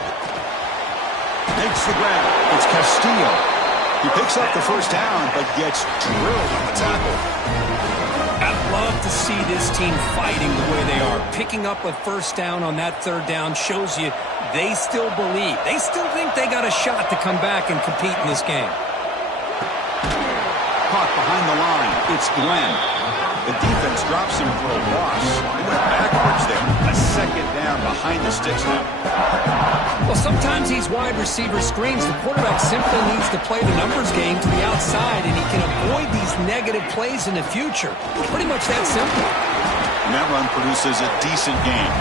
Makes the grab. It's Castillo. He picks up the 1st down, but gets drilled on the tackle. I'd love to see this team fighting the way they are. Picking up a 1st down on that 3rd down shows you they still believe. They still think they got a shot to come back and compete in this game. Caught behind the line. It's Glenn. The defense drops him for a loss. He went backwards there. A 2nd down behind the sticks now. Well, sometimes these wide receiver screens, the quarterback simply needs to play the numbers game to the outside, and he can avoid these negative plays in the future. Pretty much that simple. And that run produces a decent gain.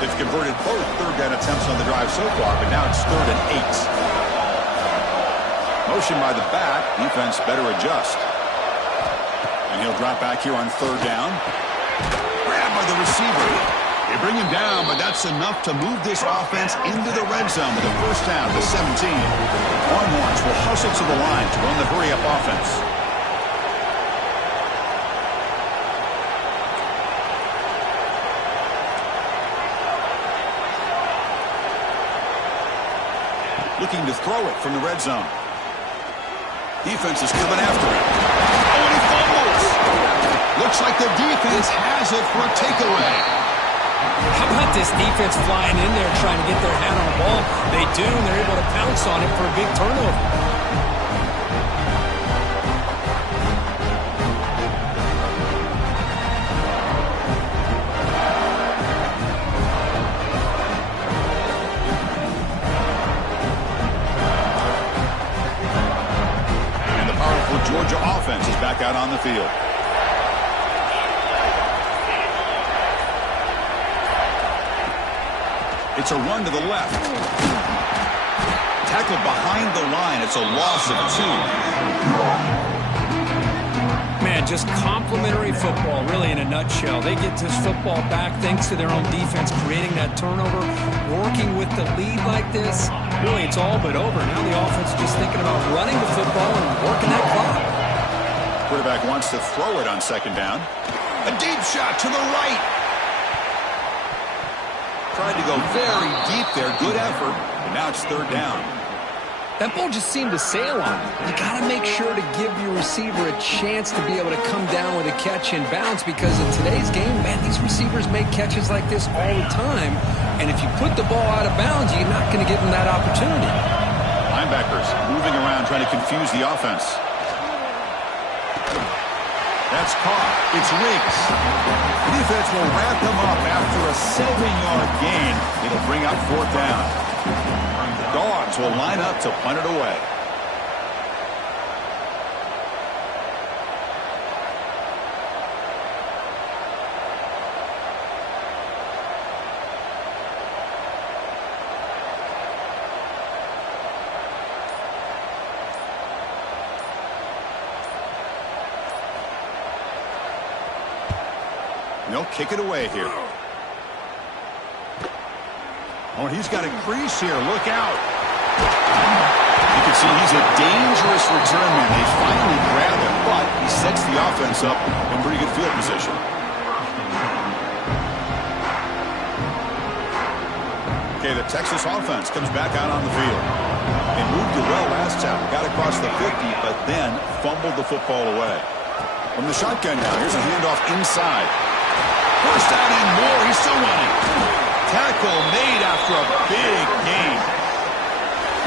They've converted both 3rd down attempts on the drive so far, but now it's 3rd and 8. Motion by the back. Defense better adjust. And he'll drop back here on 3rd down. Grabbed by the receiver. They bring him down, but that's enough to move this offense into the red zone with a 1st down to 17. Longhorns will hustle to the line to run the hurry-up offense. Looking to throw it from the red zone. Defense is coming after him. Oh, and he fumbles. Looks like the defense has it for a takeaway. How about this defense flying in there trying to get their hand on the ball? They do, and they're able to pounce on it for a big turnover. Georgia offense is back out on the field. It's a run to the left. Tackled behind the line. It's a loss of 2. Man, just complimentary football, really, in a nutshell. They get this football back thanks to their own defense, creating that turnover, working with the lead like this. Really, it's all but over. Now the offense is just thinking about running the football and working that clock. Quarterback wants to throw it on 2nd down. A deep shot to the right. Tried to go very deep there. Good effort. And now it's 3rd down. That ball just seemed to sail on him. You got to make sure to give your receiver a chance to be able to come down with a catch and bounce, because in today's game, man, these receivers make catches like this all the time. And if you put the ball out of bounds, you're not going to give them that opportunity. Linebackers moving around, trying to confuse the offense. That's caught. It's Riggs. The defense will wrap him up after a 7-yard gain. It'll bring up 4th down. The Dogs will line up to punt it away. And they'll kick it away here. Oh, and he's got a crease here. Look out. You can see he's a dangerous return man. They finally grab him, but he sets the offense up in pretty good field position. Okay, the Texas offense comes back out on the field. They moved it well last time. Got across the 50, but then fumbled the football away. From the shotgun now, here's a handoff inside. First down and more. He's still running. Tackle made after a big gain.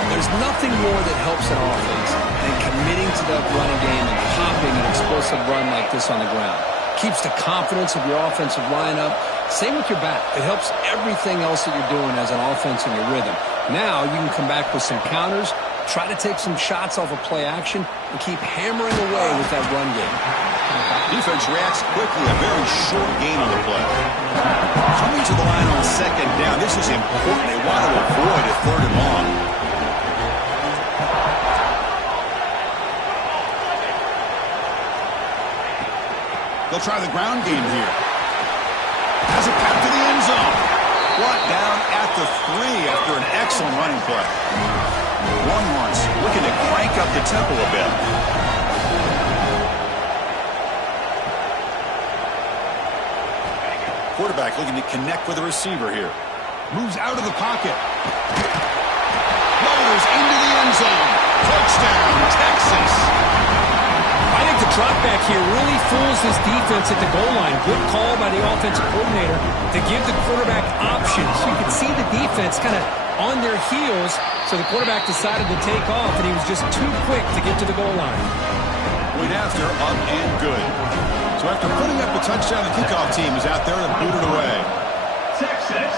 There's nothing more that helps an offense than committing to that running game and popping an explosive run like this on the ground. Keeps the confidence of your offensive lineup. Same with your back. It helps everything else that you're doing as an offense in your rhythm. Now you can come back with some counters, try to take some shots off of play action, and keep hammering away with that run game. Defense reacts quickly. A very short gain on the play. Coming to the line on second down. This is important. They want to avoid a third and long. They'll try the ground game here. Has a path to the end zone. Brought down at the 3 after an excellent running play. Longhorns looking to crank up the tempo a bit. Quarterback looking to connect with the receiver here. Moves out of the pocket. Motors into the end zone. Touchdown, Texas. I think the drop back here really fools this defense at the goal line. Good call by the offensive coordinator to give the quarterback options. You could see the defense kind of on their heels, so the quarterback decided to take off, and he was just too quick to get to the goal line. Point after, up and good. So after putting up a touchdown, the kickoff team is out there to boot it away. Texas.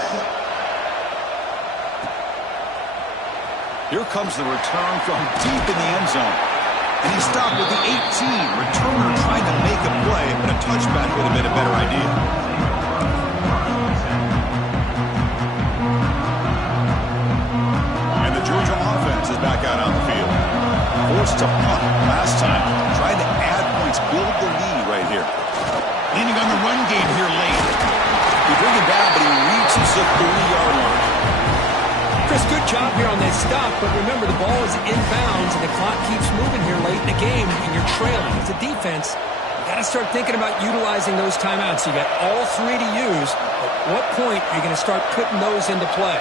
Here comes the return from deep in the end zone. And he stopped with the 18. Returner trying to make a play, but a touchback would have been a better idea. And the Georgia offense is back out on the field. Forced to punt last time. Trying to add points, build the lead right here. Leaning on the run game here late. He bring it down, but he reaches the 30-yard line. Chris, good job here on that stop, but remember, the ball is inbounds, and the clock keeps moving here late in the game, and you're trailing. As a defense, you got to start thinking about utilizing those timeouts. You got all 3 to use. At what point are you going to start putting those into play?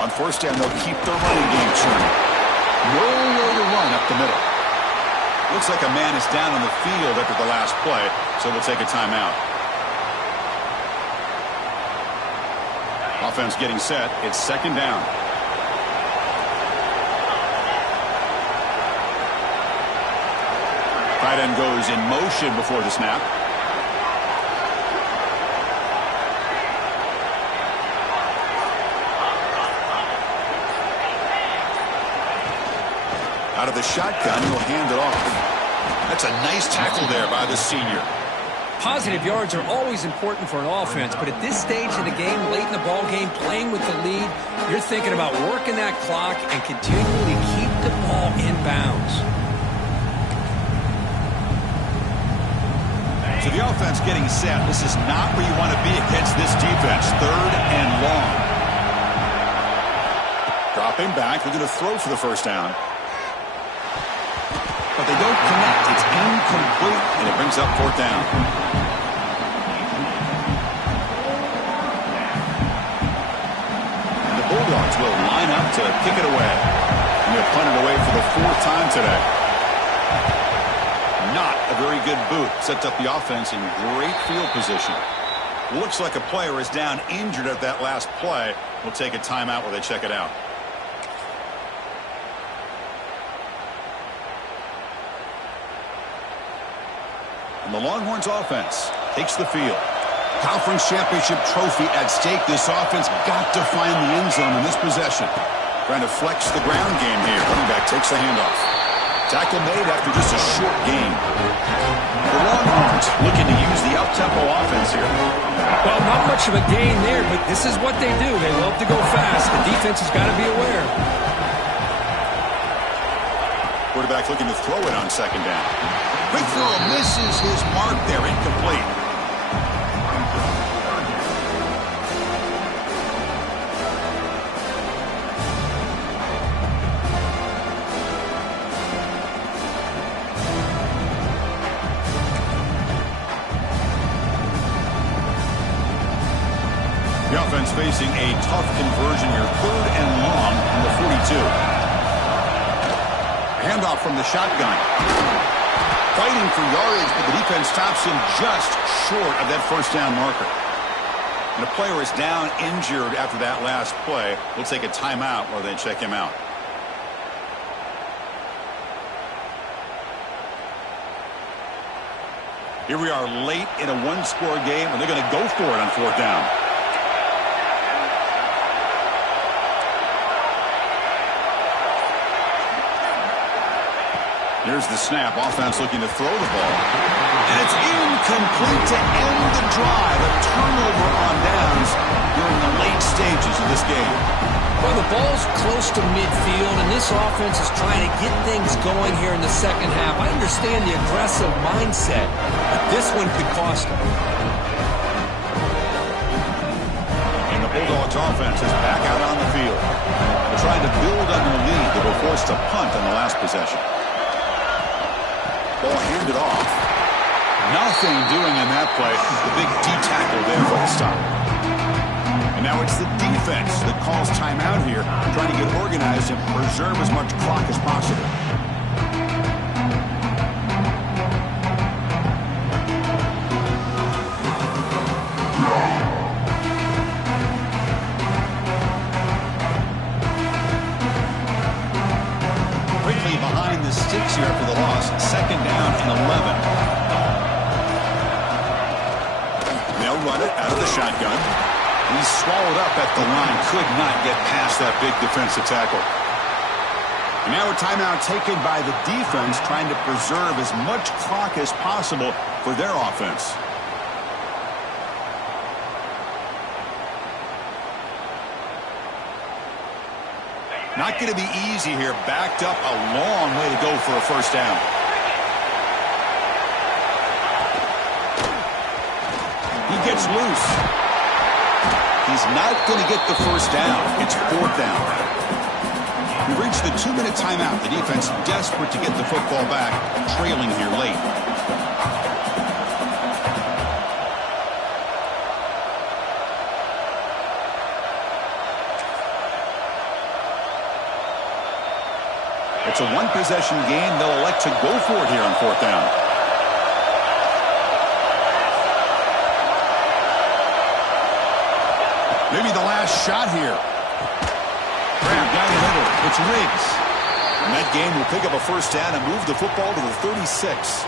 On first down, they'll keep their running game churning. No way to run up the middle. Looks like a man is down on the field after the last play, so we'll take a timeout. Offense getting set. It's second down. Tight end goes in motion before the snap. Out of the shotgun, he'll hand it off. That's a nice tackle there by the senior. Positive yards are always important for an offense, but at this stage of the game, late in the ball game, playing with the lead, you're thinking about working that clock and continuing to keep the ball in bounds. So the offense getting set. This is not where you want to be against this defense. Third and long. Dropping back, looking to throw for the first down. But they don't connect. It's incomplete, and it brings up fourth down. And the Bulldogs will line up to kick it away. And they'll punt it away for the 4th time today. Not a very good boot. Sets up the offense in great field position. Looks like a player is down injured at that last play. We'll take a timeout while they check it out. And the Longhorns offense takes the field. Conference championship trophy at stake. This offense got to find the end zone in this possession. Trying to flex the ground game here. Running back takes the handoff. Tackle made after just a short gain. The Longhorns looking to use the up-tempo offense here. Well, not much of a gain there, but this is what they do. They love to go fast. The defense has got to be aware. Quarterback looking to throw it on second down. Quick throw misses his mark there. Incomplete. The offense facing a tough conversion here. 3rd and long from the 42. Handoff from the shotgun. Fighting for yardage, but the defense stops him just short of that first down marker. And the player is down injured after that last play. We'll take a timeout while they check him out. Here we are late in a one-score game, and they're going to go for it on fourth down. Here's the snap. Offense looking to throw the ball. And it's incomplete to end the drive. A turnover on downs during the late stages of this game. Well, the ball's close to midfield, and this offense is trying to get things going here in the second half. I understand the aggressive mindset, but this one could cost them. And the Bulldogs offense is back out on the field. They're trying to build on their lead. They were forced to punt on the last possession. Ball handed off. Nothing doing in that play. The big D tackle there for the stop. And now it's the defense that calls timeout here, trying to get organized and preserve as much clock as possible. Quickly behind the sticks here after the loss. Second down and 11. They'll run it out of the shotgun. He's swallowed up at the line. Could not get past that big defensive tackle. And now a timeout taken by the defense, trying to preserve as much clock as possible for their offense. Not going to be easy here. Backed up a long way to go for a first down. He gets loose. He's not going to get the first down. It's fourth down. We reached the 2-minute timeout. The defense desperate to get the football back, trailing here late. It's a one-possession game. They'll elect to go for it here on fourth down. Maybe the last shot here. Grab down the middle. It's Riggs. And that game will pick up a first down and move the football to the 36.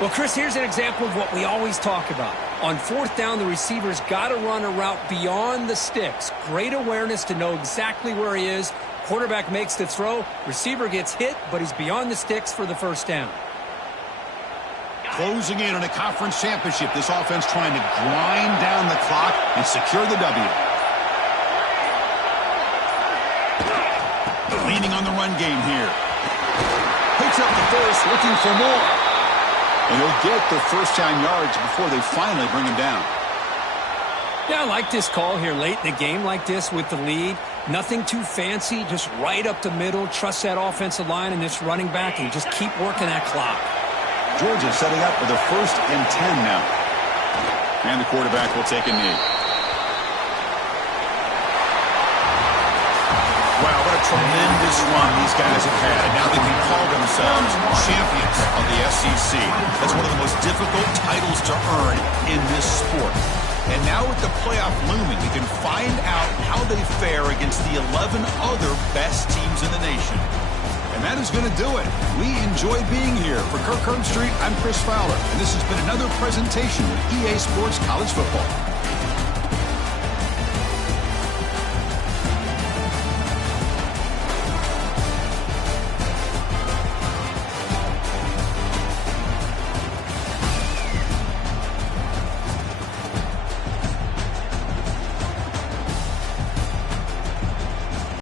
Well, Chris, here's an example of what we always talk about. On fourth down, the receiver's got to run a route beyond the sticks. Great awareness to know exactly where he is. Quarterback makes the throw. Receiver gets hit, but he's beyond the sticks for the first down. Closing in on a conference championship. This offense trying to grind down the clock and secure the W. Leaning on the run game here. Picks up the first, looking for more. And he'll get the first down yards before they finally bring him down. Yeah, I like this call here late in the game like this with the lead. Nothing too fancy, just right up the middle. Trust that offensive line and this running back and just keep working that clock. Georgia setting up for the 1st and 10 now. And the quarterback will take a knee. Wow, what a tremendous run these guys have had. And now they can call themselves champions of the SEC. That's one of the most difficult titles to earn in this sport. And now with the playoff looming, you can find out how they fare against the 11 other best teams in the nation. And that is going to do it. We enjoy being here. For Kirk Herbstreit, I'm Chris Fowler, and this has been another presentation of EA Sports College Football.